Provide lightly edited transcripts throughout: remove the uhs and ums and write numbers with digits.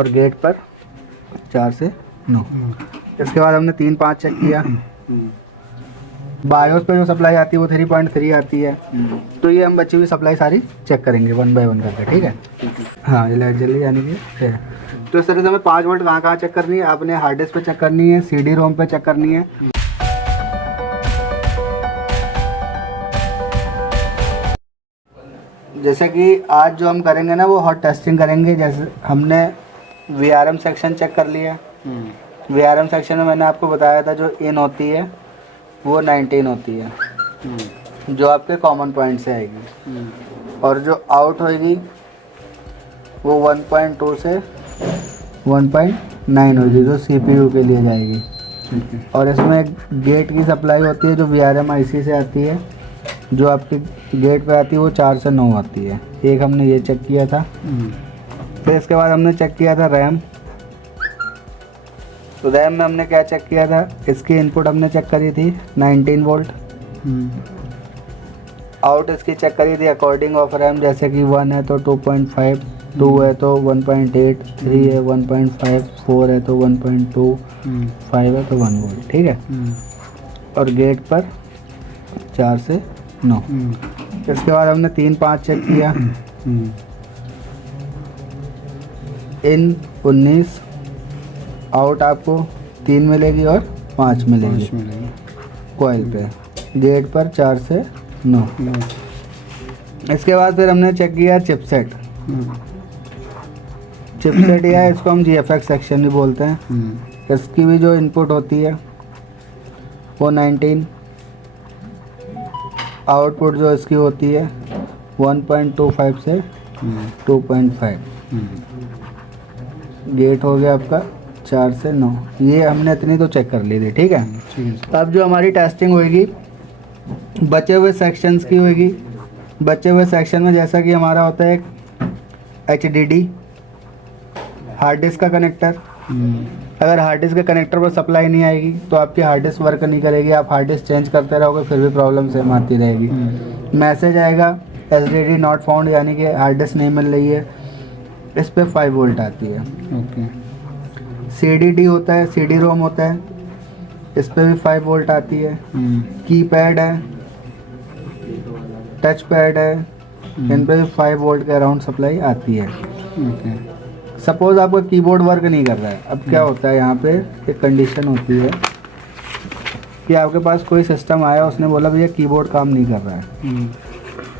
और गेट पर 4 से 9। इसके बाद हमने 3-5 चेक किया। बायोस पे जो सप्लाई आती है वो 3.3 आती है। तो ये हम बची हुई सप्लाई सारी चेक करेंगे 1 बाय 1 करके, ठीक है। हाँ, ये लाइट जल्दी जाने की है। तो इस तरह से हमें 5 वोल्ट कहाँ चेक करनी है, आपने हार्ड डिस्क पे चेक करनी है, CD रोम पे चेक करनी है। जैसे कि आज जो हम करेंगे ना वो हॉट टेस्टिंग करेंगे। जैसे हमने VRM सेक्शन चेक कर लिया। VRM सेक्शन में मैंने आपको बताया था जो इन होती है वो 19 होती है, जो आपके कॉमन पॉइंट से आएगी। और जो आउट होएगी वो 1.2 से 1.9 होगी, जो CPU के लिए जाएगी। और इसमें एक गेट की सप्लाई होती है जो VRM IC से आती है, जो आपके गेट पे आती है वो 4 से 9 आती है। एक हमने ये चेक किया था। फिर इसके बाद हमने चेक किया था रैम। तो रैम में हमने क्या चेक किया था, इसकी इनपुट हमने चेक करी थी 19 वोल्ट। आउट इसकी चेक करी थी अकॉर्डिंग ऑफ रैम, जैसे कि 1 है तो 2.5, 2 है तो 1.8, 3 है 1.5, 4 है तो 1.2, 5 है तो 1 वोल्ट, ठीक है। और गेट पर 4 से 9। इसके बाद हमने 3-5 चेक किया। इन 19, आउट आपको 3 मिलेगी और 5 मिलेगी कॉइल पे। गेट पर 4 से 9। इसके बाद फिर हमने चेक किया चिपसेट। चिपसेट या इसको हम GFX सेक्शन भी बोलते हैं। इसकी भी जो इनपुट होती है वो 19, आउटपुट जो इसकी होती है 1.25 से 2.5। गेट हो गया आपका 4 से 9। ये हमने इतनी तो चेक कर ली थी, ठीक है। अब जो हमारी टेस्टिंग होगी बचे हुए सेक्शंस की होगी। बचे हुए सेक्शन में जैसा कि हमारा होता है एक HDD हार्ड डिस्क का कनेक्टर। अगर हार्ड डिस्क के कनेक्टर पर सप्लाई नहीं आएगी तो आपकी हार्ड डिस्क वर्क नहीं करेगी। आप हार्ड डिस्क चेंज करते रहोगे फिर भी प्रॉब्लम सेम आती रहेगी। मैसेज आएगा SDD नॉट फाउंड, यानी कि हार्ड डिस्क नहीं मिल रही है। इस पे 5 वोल्ट आती है। CDD होता है, CD रोम होता है, इस पे भी 5 वोल्ट आती है। कीपैड है, टच पैड है, इन पे भी 5 वोल्ट के अराउंड सप्लाई आती है। सपोज आपका कीबोर्ड वर्क नहीं कर रहा है, अब क्या होता है यहाँ पे एक कंडीशन होती है कि आपके पास कोई सिस्टम आया, उसने बोला भैया कीबोर्ड काम नहीं कर रहा है।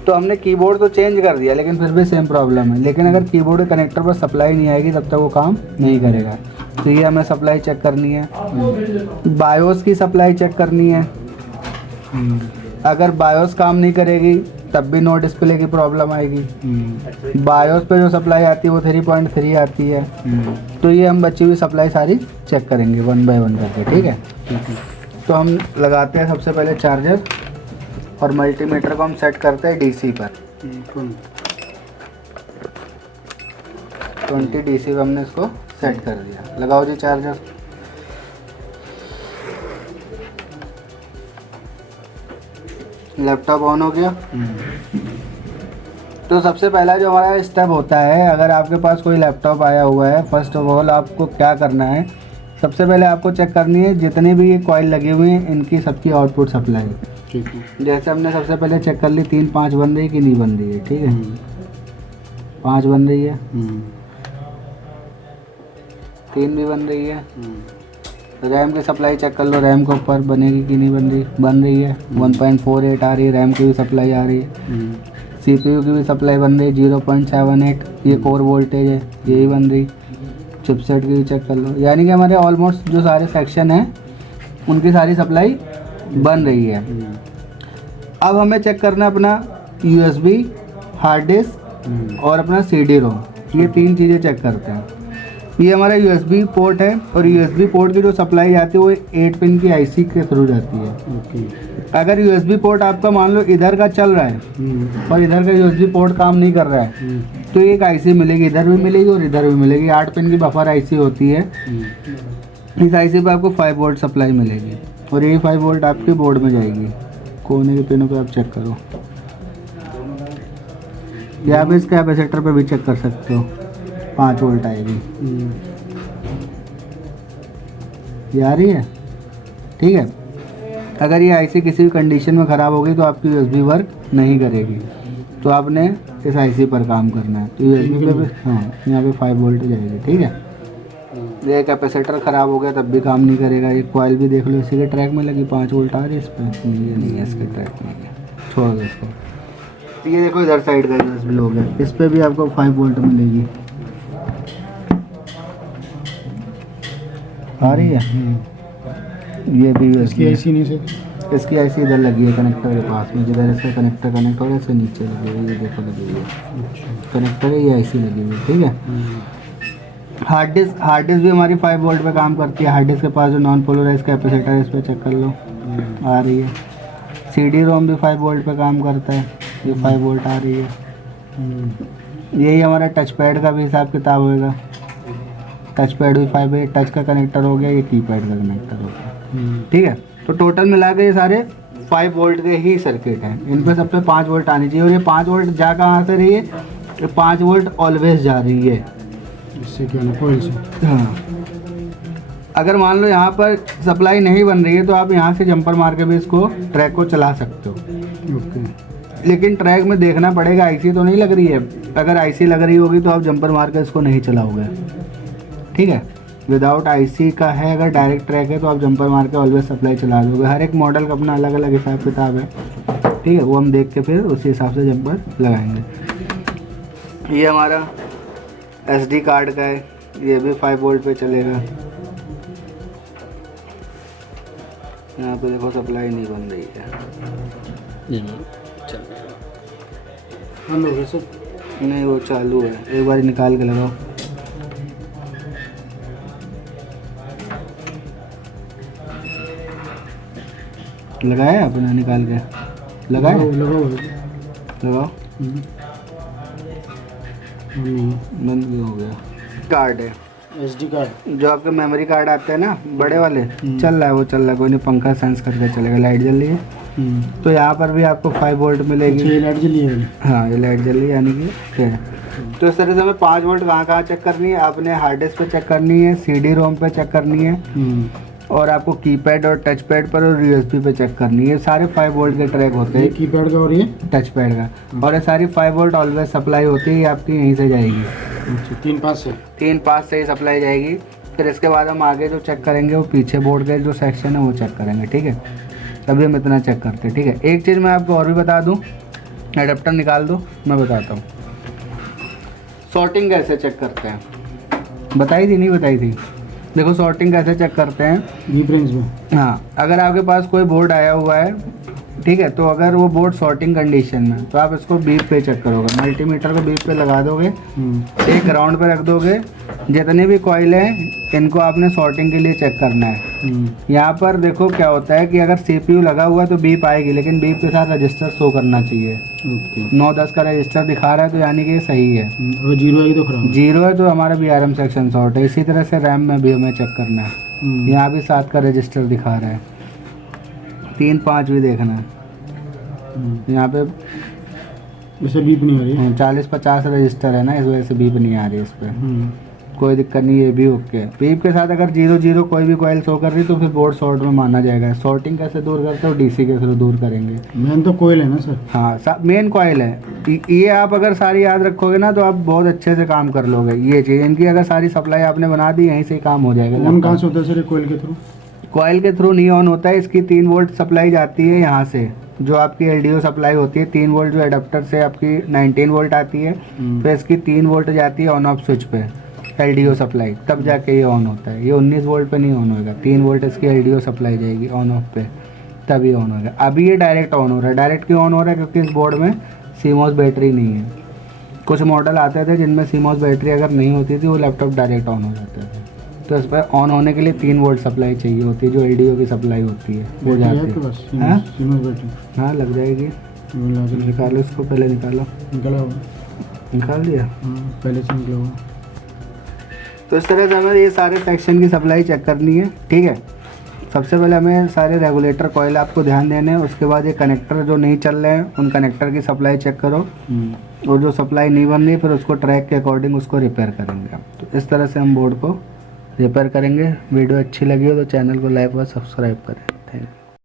तो हमने कीबोर्ड तो चेंज कर दिया लेकिन फिर भी सेम प्रॉब्लम है। लेकिन अगर कीबोर्ड के कनेक्टर पर सप्लाई नहीं आएगी तब तक वो काम नहीं करेगा। तो ये हमें सप्लाई चेक करनी है। बायोस की सप्लाई चेक करनी है। अगर बायोस काम नहीं करेगी तब भी नो डिस्प्ले की प्रॉब्लम आएगी। बायोस पे जो सप्लाई आती है वो 3.3 आती है। तो ये हम बची हुई सप्लाई सारी चेक करेंगे 1 बाय 1 करके, ठीक है। तो हम लगाते हैं सबसे पहले चार्जर और मल्टीमीटर को हम सेट करते हैं DC पर। 20 DC पे हमने इसको सेट कर दिया। लगाओ जी चार्जर। लैपटॉप ऑन हो गया। तो सबसे पहला जो हमारा स्टेप होता है, अगर आपके पास कोई लैपटॉप आया हुआ है, फर्स्ट ऑफ ऑल आपको क्या करना है, सबसे पहले आपको चेक करनी है जितनी भी ये कॉइल लगी हुई हैं इनकी सबकी आउटपुट सप्लाई। ठीक है। जैसे हमने सबसे पहले चेक कर ली 3-5 बन रही कि नहीं बन रही है, ठीक है। 5 बन रही है, 3 भी बन रही है। रैम की सप्लाई चेक कर लो, रैम के ऊपर बनेगी कि नहीं बन रही है। 1.48 आ रही है, रैम की भी सप्लाई आ रही है। CPU की भी सप्लाई बन रही है 0.78, ये कोर वोल्टेज है, यही बन रही। चिपसेट की भी चेक कर लो, यानी कि हमारे ऑलमोस्ट जो सारे सेक्शन हैं उनकी सारी सप्लाई बन रही है। अब हमें चेक करना है अपना USB हार्ड डिस्क और अपना CD रोम, ये 3 चीज़ें चेक करते हैं। ये हमारा USB पोर्ट है और USB पोर्ट की जो सप्लाई आती है वो 8 पिन की IC के थ्रू जाती है। अगर USB पोर्ट आपका मान लो इधर का चल रहा है और इधर का USB पोर्ट काम नहीं कर रहा है तो एक IC मिलेगी, इधर भी मिलेगी और इधर भी मिलेगी। 8 पिन की बफर IC होती है। इस IC पे आपको 5 वोल्ट सप्लाई मिलेगी और यही 5 वोल्ट आपके बोर्ड में जाएगी। कोने के पिनों पे आप चेक करो, या आप इस कैपेसिटर पे भी चेक कर सकते हो। 5 वोल्ट आएगी। ये आ रही है, ठीक है। अगर ये आईसी किसी भी कंडीशन में ख़राब होगी तो आपकी यूएसबी वर्क नहीं करेगी, तो आपने इस आईसी पर काम करना है। तो यूएसबी पे भी हाँ यहाँ पे 5 वोल्ट जाएगी, ठीक है। ये कैपेसिटर ख़राब हो गया तब भी काम नहीं करेगा। ये कॉइल भी देख लो, इसी के ट्रैक में लगी 5 वोल्ट आ रही है इस पर, ये नहीं है इसके ट्रैक में, छोड़ दो इसको। तो ये देखो इधर साइड का यूएसबी हो गया, इस पर भी आपको 5 वोल्ट मिलेगी, आ रही है। ये भी इसकी आईसी नहीं सर, इसकी आईसी इधर लगी है कनेक्टर के पास में, जिधर इसका कनेक्टर कनेक्ट हो रहा है इससे नीचे लगी हुई है, ये देखो लगी हुई है कनेक्टर है, ये आईसी लगी हुई है, ठीक है। हार्ड डिस्क भी हमारी 5 वोल्ट पे काम करती है। हार्ड डिस्क के पास जो नॉन पोलराइज कैपेसिटर है इस पर चेक कर लो, आ रही है। सीडी रोम भी 5 वोल्ट पे काम करता है, ये 5 वोल्ट आ रही है। यही हमारा टच पैड का भी हिसाब किताब होगा। टच पैड भी 5 है, टच का कनेक्टर हो गया, ये कीपैड का कनेक्टर हो गया, ठीक है। तो टोटल मिला के ये सारे 5 वोल्ट के ही सर्किट हैं। इन पर सब पे 5 वोल्ट आनी चाहिए, और ये 5 वोल्ट जा कहाँ से रही है, ये 5 वोल्ट ऑलवेज जा रही है, इससे क्या ना कोई से। हाँ। अगर मान लो यहाँ पर सप्लाई नहीं बन रही है तो आप यहाँ से जंपर मार के भी इसको ट्रैक को चला सकते हो, ओके। लेकिन ट्रैक में देखना पड़ेगा आईसी तो नहीं लग रही है। अगर आईसी लग रही होगी तो आप जंपर मार के इसको नहीं चलाओगे, ठीक है। विदाउट आईसी का है, अगर डायरेक्ट ट्रैक है तो आप जंपर मार के ऑलवेज सप्लाई चला दोगे। हर एक मॉडल का अपना अलग अलग हिसाब किताब है, ठीक है। वो हम देख के फिर उसी हिसाब से जंपर लगाएंगे। ये हमारा एसडी कार्ड का है, ये भी 5 वोल्ट पे चलेगा। यहाँ पे देखो सप्लाई नहीं बन रही है, बंद हो गया सर, नहीं वो चालू है, एक बार निकाल के लगाओ। लगाया अपना निकाल के, लगाया लगाओ, बंद भी हो गया। कार्ड है एसडी कार्ड, जो आपके मेमोरी कार्ड आते हैं ना बड़े वाले, चल रहा है वो, चल रहा है, कोई नहीं, पंखा सेंस करके चलेगा। लाइट जल रही है, तो यहाँ पर भी आपको 5 वोल्ट मिलेगी। ये लाइट जली है, हाँ ये लाइट जल रही है, यानी कि है। तो इस तरह से हमें 5 वोल्ट कहाँ कहाँ चेक करनी है, आपने हार्ड डिस्क पे चेक करनी है, सीडी रोम पे चेक करनी है, और आपको कीपैड और टच पैड पर और यूएसबी पे चेक करनी है। सारे 5 वोल्ट के ट्रैक होते हैं, कीपैड का और ये टच पैड का, और ये सारी 5 वोल्ट ऑलवेज सप्लाई होती है, ये आपकी यहीं से जाएगी। 3 पास से ही सप्लाई जाएगी। फिर इसके बाद हम आगे जो चेक करेंगे वो पीछे बोर्ड के जो सेक्शन है वो चेक करेंगे, ठीक है। तभी हम इतना चेक करते हैं, ठीक है। एक चीज़ मैं आपको और भी बता दूँ, एडाप्टर निकाल दो, मैं बताता हूँ। सॉर्टिंग कैसे चेक करते हैं, बताई थी नहीं बताई थी? देखो सॉर्टिंग कैसे चेक करते हैं, डीप रेंज में। हाँ, अगर आपके पास कोई बोर्ड आया हुआ है, ठीक है, तो अगर वो बोर्ड सॉर्टिंग कंडीशन में, तो आप इसको बीप पे चेक करोगे। मल्टीमीटर को बीप पे लगा दोगे, एक ग्राउंड पे रख दोगे, जितने भी कॉइल हैं इनको आपने सॉर्टिंग के लिए चेक करना है। यहाँ पर देखो क्या होता है कि अगर सीपीयू लगा हुआ है तो बीप आएगी, लेकिन बीप के साथ रजिस्टर शो करना चाहिए। 9-10 का रजिस्टर दिखा रहा है तो यानी कि ये सही है। अगर जीरो है तो खराब, जीरो है तो हमारा BRM सेक्शन शॉर्ट है। इसी तरह से रैम में भी हमें चेक करना है। यहाँ भी 7 का रजिस्टर दिखा रहा है, 3-5 भी देखना है। यहाँ पे वैसे बीप नहीं आ रही है, 40-50 रजिस्टर है ना, इस वजह से बीप नहीं आ रही इस पर। कोई दिक्कत नहीं, ये भी ओके है। बीप के साथ अगर 0-0 कोई भी कॉइल शो कर रही तो फिर बोर्ड शॉर्ट में माना जाएगा। शॉर्टिंग कैसे दूर करते हो, डीसी के थ्रू दूर करेंगे। मेन तो कोयल है ना सर? हाँ मेन कॉइल है। ये आप अगर सारी याद रखोगे ना तो आप बहुत अच्छे से काम कर लोगे। ये चीज़ इनकी अगर सारी सप्लाई आपने बना दी, यहीं से ही काम हो जाएगा। ऑन कहाँ से होता है सर कोयल के थ्रू? कॉइल के थ्रू नहीं ऑन होता है, इसकी 3 वोल्ट सप्लाई जाती है यहाँ से, जो आपकी LDO सप्लाई होती है। 3 वोल्ट जो एडाप्टर से आपकी 19 वोल्ट आती है, फिर इसकी 3 वोल्ट जाती है ऑन ऑफ स्विच पे LDO सप्लाई, तब जाके ये ऑन होता है। ये 19 वोल्ट पे नहीं ऑन होगा, 3 वोल्ट इसकी LDO सप्लाई जाएगी ऑन ऑफ पे, तभी ऑन होगा। अभी ये डायरेक्ट ऑन हो रहा है। डायरेक्ट क्यों ऑन हो रहा है? क्योंकि इस बोर्ड में CMOS बैटरी नहीं है। कुछ मॉडल आते थे जिनमें CMOS बैटरी अगर नहीं होती थी, वो लैपटॉप डायरेक्ट ऑन हो जाते थे। तो इस पर ऑन होने के लिए 3 वोल्ट सप्लाई चाहिए होती है, जो LDO की सप्लाई होती है वो जाती है। हाँ लग जाएगी, निकालो इसको, पहले निकालो। निकाल दिया, पहले से निकला हुआ। तो इस तरह से हमें ये सारे सेक्शन की सप्लाई चेक करनी है, ठीक है। सबसे पहले हमें सारे रेगुलेटर कॉइल आपको ध्यान देने हैं। उसके बाद ये कनेक्टर जो नहीं चल रहे हैं, उन कनेक्टर की सप्लाई चेक करो। और जो सप्लाई नहीं बन रही फिर उसको ट्रैक के अकॉर्डिंग उसको रिपेयर करेंगे हम। तो इस तरह से हम बोर्ड को रिपेयर करेंगे। वीडियो अच्छी लगी हो तो चैनल को लाइक और सब्सक्राइब करें। Thank you.